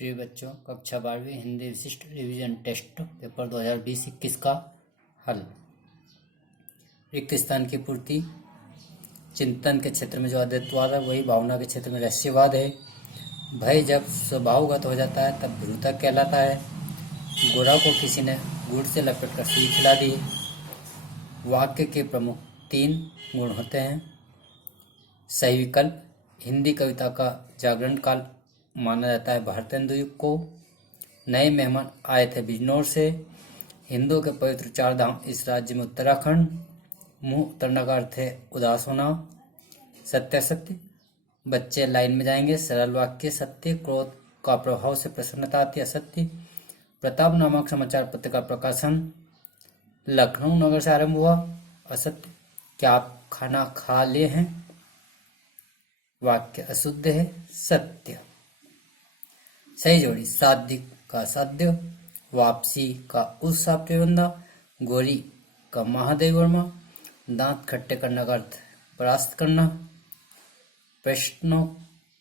प्रिय बच्चों, कक्षा 12वीं हिंदी विशिष्ट रिवीजन टेस्ट पेपर 2020-21 का हल। रिक्त स्थान की पूर्ति। चिंतन के क्षेत्र में जो अद्वैतवाद है वही भावना के क्षेत्र में रहस्यवाद है। भय जब स्वभावगत हो जाता है तब भ्रूता कहलाता है। गोरा को किसी ने गुड़ से लपेट कर सुई खिला दी। वाक्य के प्रमुख 3 गुण होते हैं। सही विकल्प। हिंदी कविता का जागरण काल माना जाता है भारतेंदु युग को। नए मेहमान आए थे बिजनौर से। हिंदुओं के पवित्र 4 धाम इस राज्य में उत्तराखंड। मुंह उतरने का अर्थ है उदास होना। सत्यासत्य। बच्चे लाइन में जाएंगे। सरल वाक्य। सत्य। क्रोध का प्रभाव से प्रसन्नता आती है। असत्य। प्रताप नामक समाचार पत्र का प्रकाशन लखनऊ नगर से आरंभ हुआ। असत्य। क्या आप खाना खा लिए हैं? वाक्य अशुद्ध है। सत्य। सही जोड़ी। साध्य का साध्य। वापसी का उत्साह बंधा। गोरी का महादेव वर्मा। दांत खट्टे करने का अर्थ परास्त करना। प्रश्नों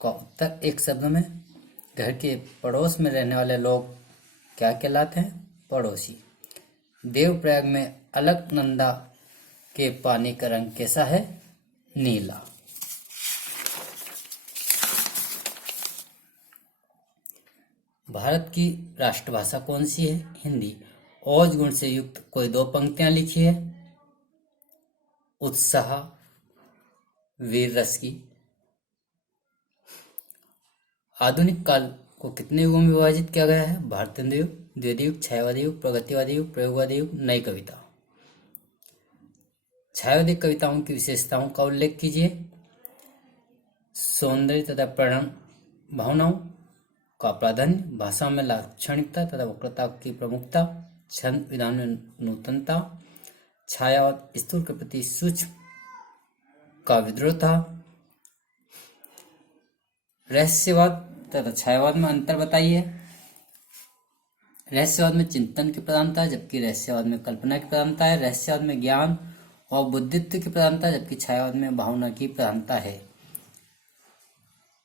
का उत्तर एक शब्द में। घर के पड़ोस में रहने वाले लोग क्या कहलाते हैं? पड़ोसी। देवप्रयाग में अलकनंदा के पानी का रंग कैसा है? नीला। भारत की राष्ट्रभाषा कौन सी है? हिंदी। औज गुण से युक्त कोई 2 पंक्तियां लिखी है। उत्साह वीर रस की। आधुनिक काल को कितने युगों में विभाजित किया गया है? भारतेंदु युग, द्वितीय युग, छायावादी युग, प्रगतिवादी युग, प्रयोगवादी युग, नई कविता। छायावादी कविताओं की विशेषताओं का उल्लेख कीजिए। सौंदर्य तथा परिणाम भावनाओं का प्राधान्य। भाषा में लाक्षणिकता तथा वक्रता की प्रमुखता। छंद विधान में नूतनता। छायावाद स्थूल के प्रति सूक्ष्म का विद्रोह था। रहस्यवाद तथा छायावाद में अंतर बताइए। रहस्यवाद में चिंतन की प्रधानता है जबकि रहस्यवाद में कल्पना की प्रधानता है। रहस्यवाद में ज्ञान और बुद्धित्व की प्रधानता है जबकि छायावाद में भावना की प्रधानता है।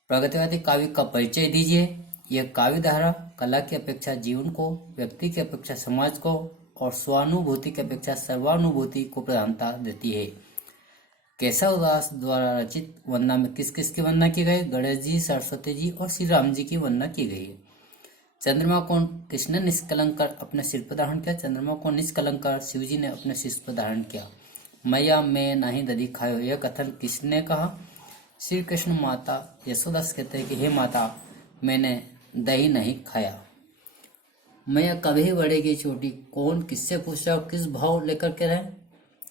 प्रगतिवादी काव्य का परिचय दीजिए। यह काव्य धारा कला की अपेक्षा जीवन को, व्यक्ति की अपेक्षा समाज को और स्वानुभूति की अपेक्षा सर्वानुभूति को प्रधानता देती है। केशव दास द्वारा रचित वंदना में किस किस की वंदना की गई? गणेश जी, सरस्वती जी और श्री राम जी की वंदना की गई है। चंद्रमा को किसने निष्कलंक कर अपने सिर पर धारण किया? चंद्रमा को निष्कलंक कर शिव जी ने अपने सिर पर धारण किया। मैया मैं नहीं दधी खायो, यह कथन किसने कहा? श्री कृष्ण माता यशोदा से कहते हैं कि हे माता, मैंने दही नहीं खाया। मैया कभी बढ़ेगी चोटी? कौन किससे पूछ रहा है और किस भाव लेकर के रहे?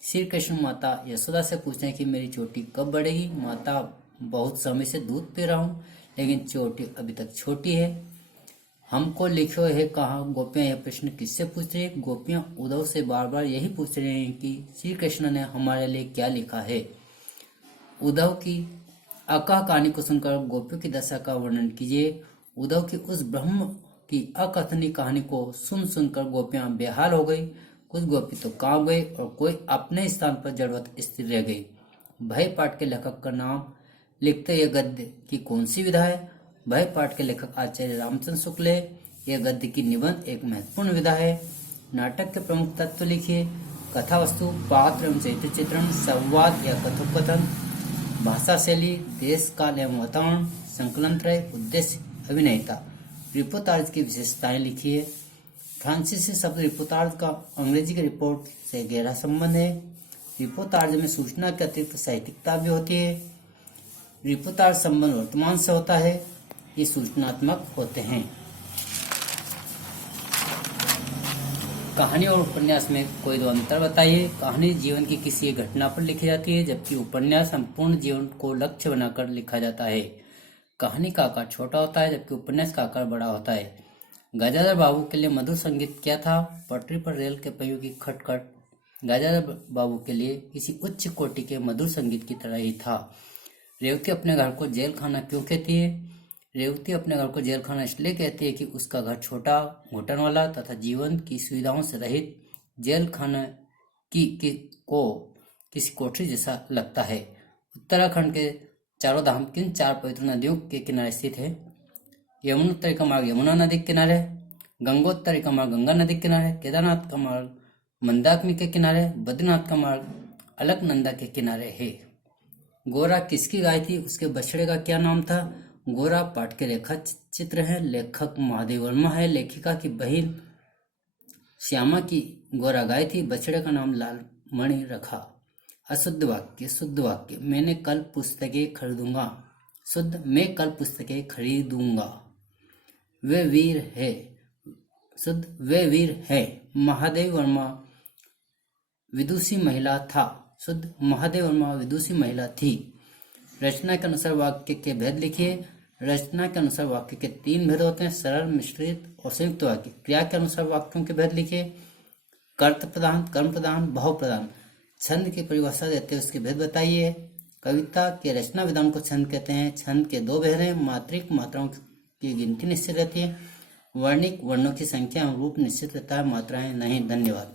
श्री कृष्ण माता यशोदा से पूछते हैं कि मेरी चोटी कब बढ़ेगी? माता, बहुत समय से दूध पी रहा हूँ लेकिन चोटी अभी तक छोटी है। हमको लिखो है कहाँ? गोपियां यह प्रश्न किससे पूछ रही है? गोपियां उद्धव से बार बार यही पूछ रहे हैं कि श्री कृष्ण ने हमारे लिए क्या लिखा है। उद्धव की अकह कहानी को सुनकर गोपियों की दशा का वर्णन कीजिए। उद्धव की उस ब्रह्म की अकथनीय कहानी को सुन सुनकर गोपियां बेहाल हो गई। कुछ गोपी तो कांप गई और कोई अपने स्थान पर जड़वत स्थिर रह गई। भय पाठ के लेखक का नाम लिखते यह गद्य की कौन सी विधा है? भय पाठ के लेखक आचार्य रामचंद्र शुक्ल है। यह गद्य की निबंध एक महत्वपूर्ण विधा है। नाटक के प्रमुख तत्व लिखिए। कथा वस्तु, पात्र एवं चरित्र चित्रण, संवाद या कथोपकथन, भाषा शैली, देश काल एवं वातावरण, संकलन त्रय, उद्देश्य, अभिनेता। रिपोर्टार्ज की विशेषताएं लिखिए। फ्रांसीसी शब्द रिपोर्टार्ज का अंग्रेजी की रिपोर्ट से गहरा संबंध है। रिपोर्टार्ज में सूचना के अतिरिक्त साहित्यिकता भी होती है। रिपोर्टार्ज संबंध वर्तमान से होता है। ये सूचनात्मक होते हैं। कहानी और उपन्यास में कोई 2 अंतर बताइए। कहानी जीवन की किसी एक घटना पर लिखी जाती है जबकि उपन्यास संपूर्ण जीवन को लक्ष्य बनाकर लिखा जाता है। कहानी का आकार छोटा होता है जबकि उपन्यास का आकार बड़ा होता है। गजाधर बाबू के लिए मधुर संगीत क्या था? पटरी पर रेल के पहियों की खटखट गजाधर बाबू के लिए किसी उच्च कोटि के मधुर संगीत की तरह ही था। रेवती अपने घर को जेल खाना क्यों कहती है? रेवती अपने घर को जेल खाना इसलिए कहती है कि उसका घर छोटा, घुटन वाला तथा जीवन की सुविधाओं से रहित जेल खाना को किसी कोठरी जैसा लगता है। उत्तराखंड के चारों धाम किन 4 पवित्र नदियों के किनारे स्थित है? यमुनोत्तरी का मार्ग यमुना नदी के किनारे, गंगोत्तरी का मार्ग गंगा नदी के किनारे, केदारनाथ का मार्ग मंदाकिनी के किनारे, बद्रीनाथ का मार्ग अलकनंदा के किनारे है। गोरा किसकी गाय थी, उसके बछड़े का क्या नाम था? गोरा पाठ के रेखा चित्र है, लेखक महादेव वर्मा है, लेखिका की बहन श्यामा की गोरा गाय थी, बछड़े का नाम लालमणि रखा। अशुद्ध वाक्य, शुद्ध वाक्य, मैंने कल पुस्तकें खरीदूंगा। शुद्ध, मैं कल पुस्तकें खरीदूंगा। वे वीर है। शुद्ध, वे वीर है। महादेव वर्मा विदुषी महिला था। शुद्ध, महादेव वर्मा विदुषी महिला थी। रचना के अनुसार वाक्य के भेद लिखिए। रचना के अनुसार वाक्य के 3 भेद होते हैं, सरल, मिश्रित और संयुक्त वाक्य। क्रिया के अनुसार वाक्यों के भेद लिखिए। कर्त प्रधान, कर्म प्रधान, भाव प्रधान। छंद की परिभाषा देते हुए उसके भेद बताइए। कविता के रचना विधान को छंद कहते हैं। छंद के 2 भेद हैं, मात्रिक मात्राओं की गिनती निश्चित रहती है, वर्णिक वर्णों की संख्या और रूप निश्चित रहता है, मात्राएं नहीं। धन्यवाद।